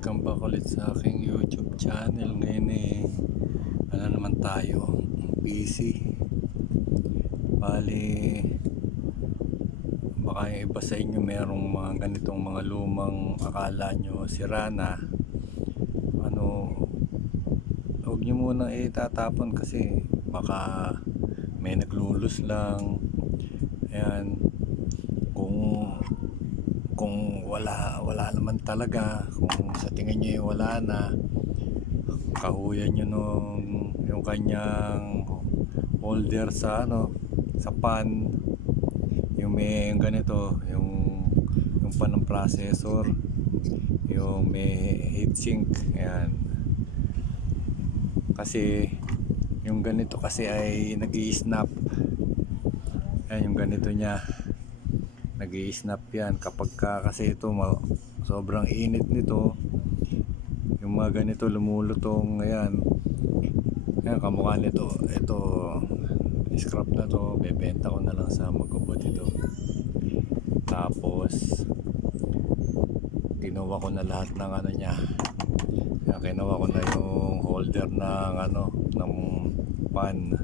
Welcome back ulit sa aking YouTube channel. Ngayon ano naman tayo, busy. Bali, baka yung iba sa inyo merong mga ganitong mga lumang akala nyo sira na. Huwag nyo munang itatapon kasi baka may naglulus lang. Ayan, kung wala naman talaga, kung sa tingin nyo wala na, kahuyan nyo yung kanyang holder sa pan, yung may yung ganito, yung pan ng processor, yung may heatsink. Ayan, kasi yung ganito kasi ay nag-i-snap. Ayan, yung ganito niya nag-i-snap yan kapag kasi ito sobrang init nito, yung mga ganito lumulutong. Ayan, kamukha nito. Ito, scrap na to, bebenta ko na lang sa magubot ito. Tapos kinuha ko na lahat ng ano niya. Kinuha ko na yung holder ng pan,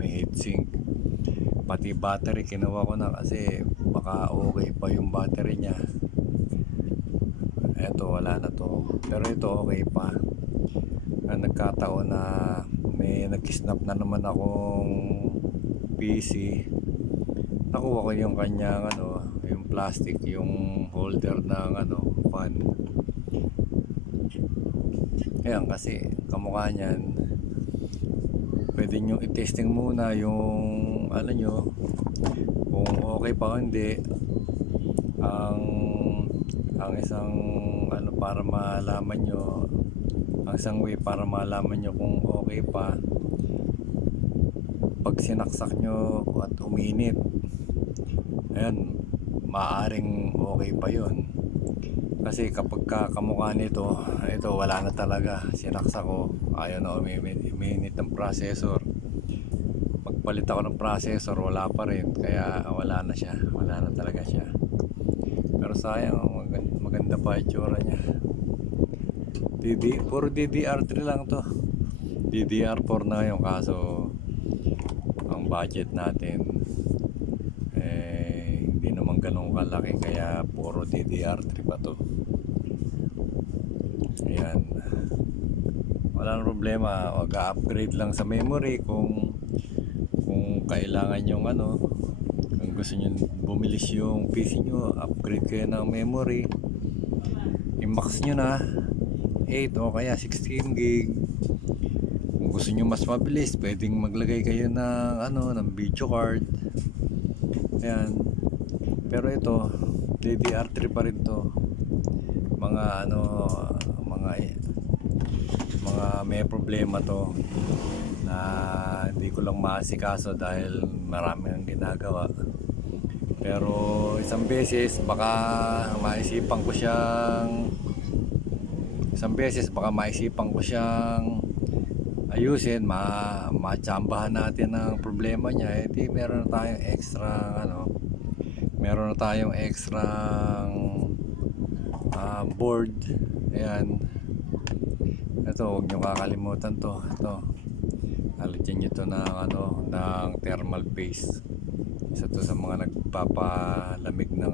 may heatsink, pati battery kinuha ko na kasi baka okay pa yung battery niya. Eto, wala na to, pero ito okay pa. Nagkataon na may nag-snap na naman akong PC. Nakuha ko yung kanyang yung plastic, yung holder ng fan. Ayan, kasi kamukha niyan, pwede nyo i-testing muna yung nyo kung okay pa o hindi. Ang isang para malaman nyo, ang isang way para malaman nyo kung okay pa, pag sinaksak nyo at uminit, ayan, maaring okay pa yun. Kasi kapag kamukha nito, ito wala na talaga, sinaksak ko, ayaw na uminit ng processor. Pagpalit ako ng processor, wala pa rin, kaya wala na talaga siya. Pero sayang, maganda pa itsura niya. Puro DDR3 lang to. DDR4 na yung kaso ang budget natin hindi naman ganun kalaki, kaya puro DDR3 pa to. Ayan, walang problema, mag-upgrade lang sa memory kung kailangan yung kung gusto nyo bumilis yung PC nyo, upgrade kayo ng memory, i-max nyo na 8 o kaya 16 gig. Kung gusto nyo mas mabilis, pwedeng maglagay kayo ng video card. Ayan, pero ito DDR3 pa rin to. Mga may problema to na hindi ko lang maasikaso dahil marami nang ginagawa. Pero isang beses baka maisipan ko siyang ayusin, matsambahan natin ang problema niya. Di meron na tayong extra board. Ayan, ito, huwag nyo kakalimutan to. Alagyan nyo to ng thermal paste. Isa to sa mga nagpapalamig ng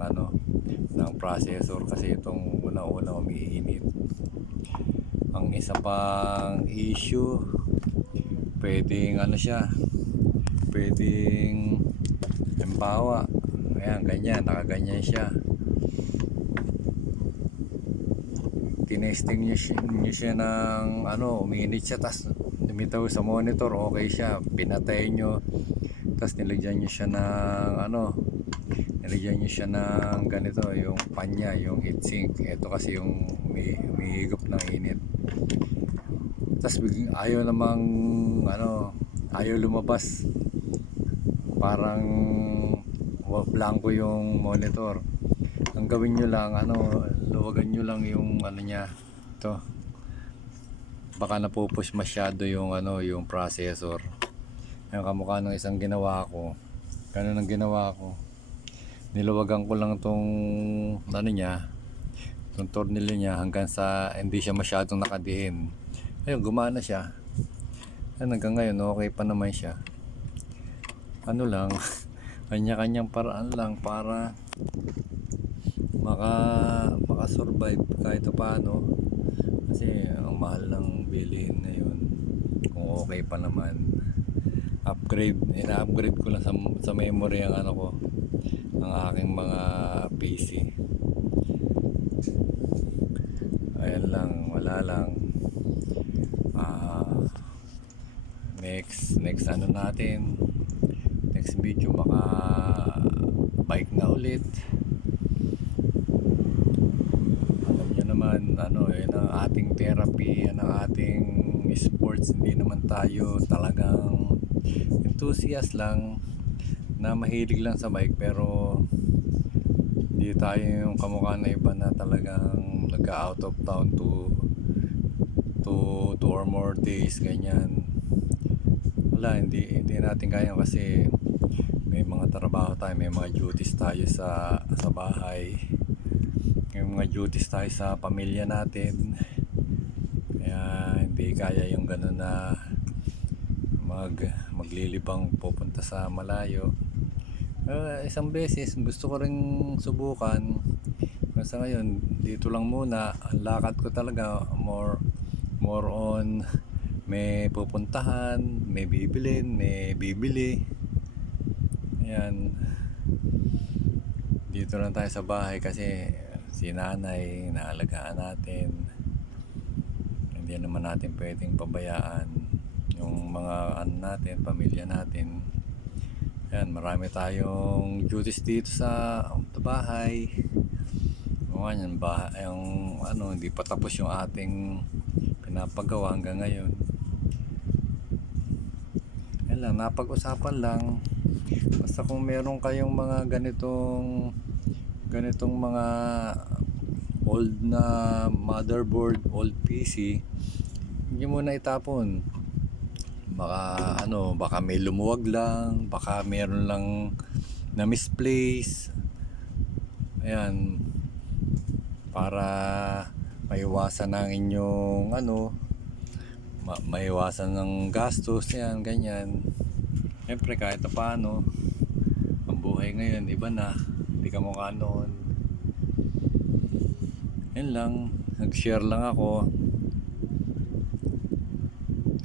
processor, kasi itong una umiinit. Ang isa pang issue, pwedeng pwedeng halimbawa, ayan, ganyan, nakaganyan siya. Tinesting nyo siya ng uminit siya, tas lumitaw sa monitor, okay siya, pinatay nyo, tas nilagyan nyo siya ng ganito, yung panya, yung heatsink. Ito kasi yung humihigop ng init, tas ayaw lumabas, parang blanco yung monitor. Ang gawin nyo lang, luwagan nyo lang yung niya, ito, baka napupush masyado yung yung processor. Yung kamukha ng isang ginawa ko, niluwagan ko lang tong niya, Yung tornilyo niya hanggang sa hindi siya masyadong nakadiin. Ayun, gumana siya. Ayun, hanggang ngayon okay pa naman siya. Ano lang, kanya-kanyang paraan lang para maka-survive kahit paano. Kasi ang mahal ng bilihin ngayon. Kung okay pa naman, ina-upgrade ko lang sa memory ang ano ko, ang aking mga PC. Ayan lang, wala lang. Ah, next ano natin, next video maka bike na ulit. Alam nyo naman, ano, yun ang ating therapy, yan ang ating sports. Hindi naman tayo talagang enthusiast lang na mahilig lang sa bike, pero hindi tayo yung kamukha na iba na talagang nag-out of town to 2 or more days, ganyan. Wala, hindi natin kaya kasi may mga trabaho tayo, may mga duties tayo sa bahay, may mga duties tayo sa pamilya natin, kaya hindi kaya yung gano'n na maglilibang pupunta sa malayo. Isang beses gusto ko ring subukan, sa ngayon dito lang muna. Ang lakad ko talaga more on may pupuntahan, may bibilin, may bibili. Ayan, dito lang tayo sa bahay kasi si nanay naalagaan natin. Hindi naman natin pwedeng pabayaan yung mga ano natin, pamilya natin. Ayan, marami tayong duties dito sa bahay. Yan, yung ano, hindi pa tapos yung ating pinapagawa hanggang ngayon. Yan lang, napag-usapan lang. Basta kung meron kayong mga ganitong mga old na motherboard, old PC, hindi mo na itapon. Baka may lumuwag lang, baka meron lang na misplace. Ayan, para maiwasan ang inyong maiwasan ng gastos, yan, ganyan. Siyempre kahit paano, ang buhay ngayon iba na, hindi ka mukha noon. Yan lang, nag-share lang ako.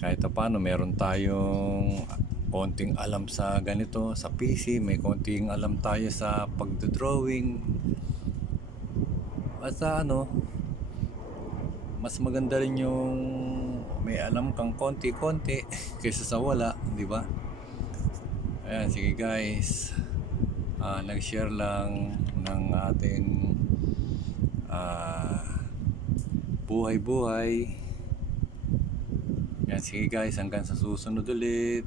Kahit paano meron tayong konting alam sa ganito, sa PC, may konting alam tayo sa pagdodrawing. Basta mas maganda rin yung may alam kang konti-konti kaysa sa wala, di ba? Ayan, sige guys. Nag-share lang ng ating buhay-buhay. Yan, sige guys, hanggang sa susunod ulit.